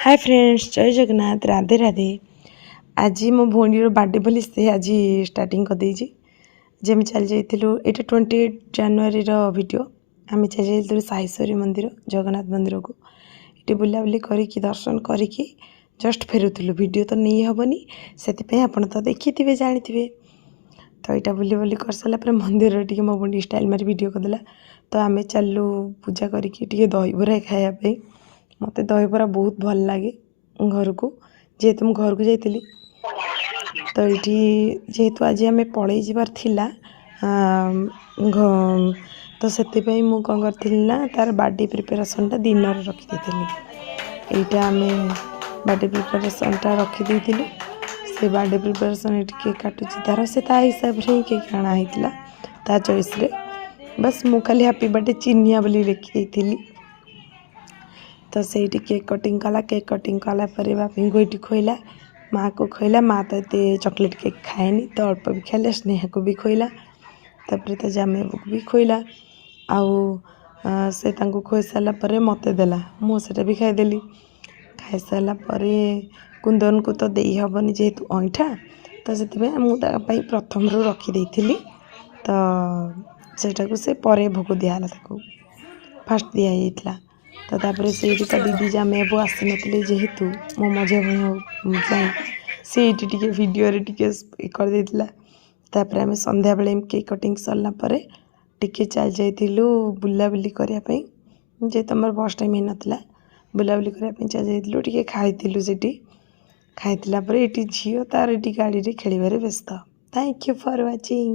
Hi friends, जय जगन्नाथ, राधे राधे। आज मो भौणीर बर्थडे बोली से आज स्टार्टिंग कर देजी जे आम चली जाइलु। ये 28 जनवरी वीडियो। आम चली जाइलु साईश्वरी मंदिर, जगन्नाथ मंदिर को ये बुलाबुली करके दर्शन करके जस्ट फेरुलु। वीडियो तो नहीं हेनी से आप तो देखी थे जानी थे। तो यहाँ बुली बुली कर सारापर मंदिर टी मो भौणी स्टाइल मारी वीडियो करदेला। तो आम चलू पूजा करके दहीबरा खायापी। मत दहीबरा बहुत भल लगे घर को जेहेतु मुझे घर को जाइली। तो ये जेहेतु आज आम पलि जबार थिला तो से मुझे कौन करी ना तार बर्थडे प्रिपेरेसनटा दिन रखी यहाँ आम बर्थडे प्रिपेरेसनटा रखीदी से बर्थडे प्रिपेरेसन ये केक काटुची तार से हिसाब से ही केक आना ता चॉइस रे। बस मु खाली हैप्पी बर्थडे चिन्हिया बोली लिखी थी। तो से केक कटिंग कला। केक कटिंग कला पर बापी को ये खोला, माँ को खोला। माँ तो ये चॉकलेट केक खाएनी तो अल्प भी खाइला। स्नेहा को भी खोला, तापर तो जामे को भी खोला। आउ से खोई सारापर मत देला, मुझे भी खाईदेली। खाई सारापर कुंदन को तो दे हेनी जेहेतु अईठा, तो से मुझे प्रथम रू रखीदी। तो सेटा से परे भोग दिहला, फास्ट दिहला। तो तापर से दीदी जामे बो आसी नथिले जेहेतु मो मझिया भाई से वीडियो टे कर देला। तापर आम संध्या बेले केक कटिंग सरला टिके चल जाइलु बुलाबुली करने जेहेतु आम बस टाइम ही नाला। बुलाबुली करने चल जाइलु टिके खाइलु से खाइला ये झील तार ये गाड़ी खेल व्यस्त। Thank you for watching.